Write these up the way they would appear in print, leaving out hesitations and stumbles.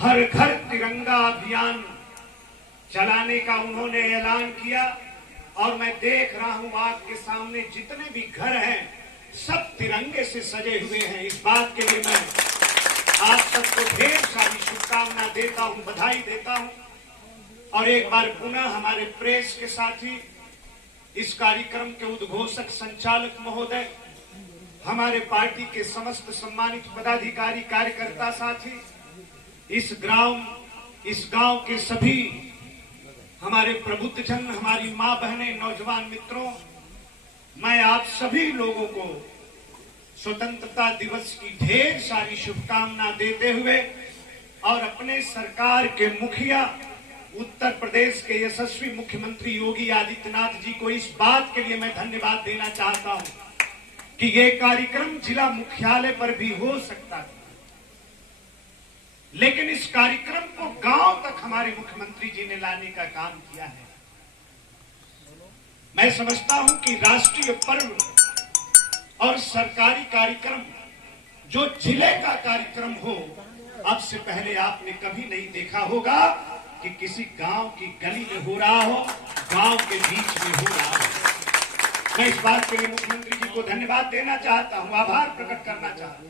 हर घर तिरंगा अभियान चलाने का उन्होंने ऐलान किया और मैं देख रहा हूं आपके सामने जितने भी घर हैं सब तिरंगे से सजे हुए हैं। इस बात के लिए मैं आप सबको ढेर सारी शुभकामना देता हूं, बधाई देता हूं। और एक बार पुनः हमारे प्रेस के साथी, इस कार्यक्रम के उद्घोषक संचालक महोदय, हमारे पार्टी के समस्त सम्मानित पदाधिकारी कार्यकर्ता साथी, इस गांव के सभी हमारे प्रबुद्ध जन, हमारी मां बहनें, नौजवान मित्रों, मैं आप सभी लोगों को स्वतंत्रता दिवस की ढेर सारी शुभकामना देते हुए और अपने सरकार के मुखिया, उत्तर प्रदेश के यशस्वी मुख्यमंत्री योगी आदित्यनाथ जी को इस बात के लिए मैं धन्यवाद देना चाहता हूं कि ये कार्यक्रम जिला मुख्यालय पर भी हो सकता था, लेकिन इस कार्यक्रम को गांव तक हमारे मुख्यमंत्री जी ने लाने का काम किया है। मैं समझता हूं कि राष्ट्रीय पर्व और सरकारी कार्यक्रम जो जिले का कार्यक्रम हो, अब से पहले आपने कभी नहीं देखा होगा कि किसी गांव की गली में हो रहा हो, गांव के बीच में हो रहा हो। मैं इस बात के लिए मुख्यमंत्री जी को धन्यवाद देना चाहता हूं, आभार प्रकट करना चाहता हूं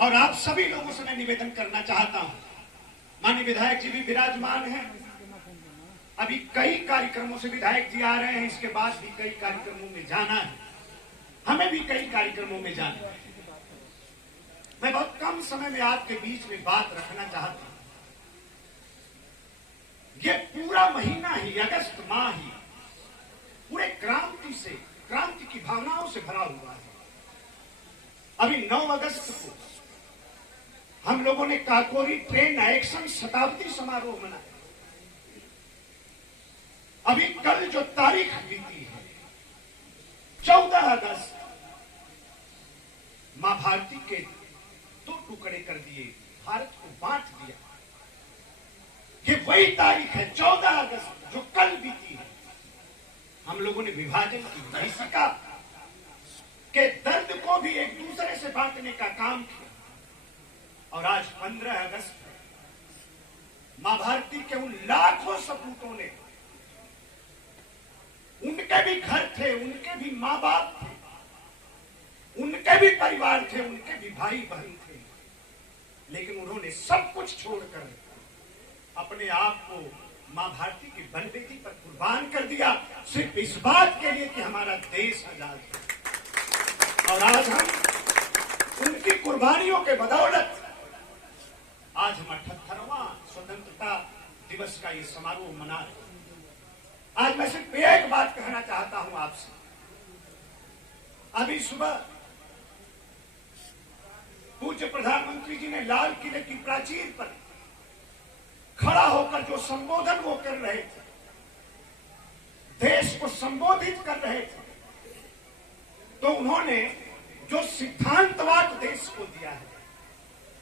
और आप सभी लोगों से मैं निवेदन करना चाहता हूं। माननीय विधायक जी भी विराजमान हैं, अभी कई कार्यक्रमों से विधायक जी आ रहे हैं, इसके बाद भी कई कार्यक्रमों में जाना है, हमें भी कई कार्यक्रमों में जाना है। मैं बहुत कम समय में आपके बीच में बात रखना चाहता हूं। ये पूरा महीना ही, अगस्त माह ही पूरे क्रांति की भावनाओं से भरा हुआ है। अभी 9 अगस्त को हम लोगों ने काकोरी ट्रेन एक्शन शताब्दी समारोह मनाया। अभी कल जो तारीख बीती है 14 अगस्त, मां भारती के 2 टुकड़े कर दिए, भारत को बांट दिया। ये वही तारीख है 14 अगस्त जो कल बीती है। हम लोगों ने विभाजन की भीषिका के दर्द को भी एक दूसरे से बांटने का काम किया और आज 15 अगस्त मां भारती के उन लाखों सपूतों ने, उनके भी घर थे, उनके भी मां बाप थे, उनके भी परिवार थे, उनके भी भाई बहन थे, लेकिन उन्होंने सब कुछ छोड़कर अपने आप को मां भारती की बलिवेदी पर कुर्बान कर दिया, सिर्फ इस बात के लिए कि हमारा देश आजाद है। और आज हम उनकी कुर्बानियों के बदौलत आज हम 78वां स्वतंत्रता दिवस का ये समारोह मना रहे हैं। आज मैं सिर्फ एक बात कहना चाहता हूं आपसे। अभी सुबह पूज्य प्रधानमंत्री जी ने लाल किले की प्राचीर पर खड़ा होकर जो संबोधन वो कर रहे थे, देश को संबोधित कर रहे थे, तो उन्होंने जो सिद्धांतवाद देश को दिया है,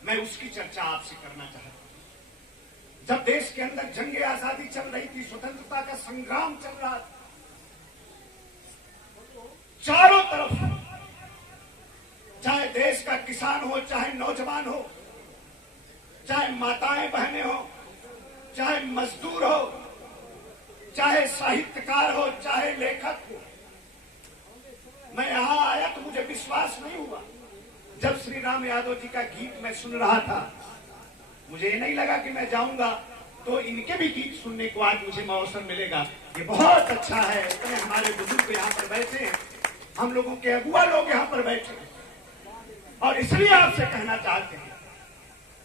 मैं उसकी चर्चा आपसे करना चाहता हूं। जब देश के अंदर जंग आजादी चल रही थी, स्वतंत्रता का संग्राम चल रहा था, चारों तरफ चाहे देश का किसान हो, चाहे नौजवान हो, चाहे माताएं बहनें हो, चाहे मजदूर हो, चाहे साहित्यकार हो, चाहे लेखक हो, मैं यहां आया तो मुझे विश्वास नहीं हुआ। जब श्री राम यादव जी का गीत मैं सुन रहा था, मुझे नहीं लगा कि मैं जाऊंगा तो इनके भी गीत सुनने को आज मुझे अवसर मिलेगा। ये बहुत अच्छा है, इतने हमारे बुजुर्ग यहाँ पर बैठे, हम लोगों के अगुआ लोग यहाँ पर बैठे, और इसलिए आपसे कहना चाहते हैं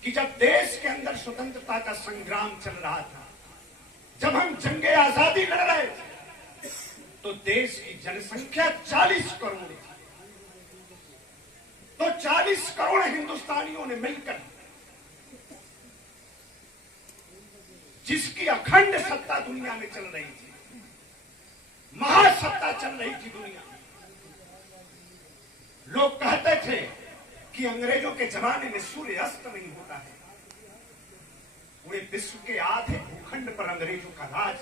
कि जब देश के अंदर स्वतंत्रता का संग्राम चल रहा था, जब हम जंगे आजादी लड़ रहे थे, तो देश की जनसंख्या 40 करोड़ थी। तो 40 करोड़ हिंदुस्तानियों ने मिलकर जिसकी अखंड सत्ता दुनिया में चल रही थी, महासत्ता चल रही थी दुनिया में। लोग कहते थे कि अंग्रेजों के जमाने में सूर्य अस्त नहीं होता है। पूरे विश्व के आधे भूखंड पर अंग्रेजों का राज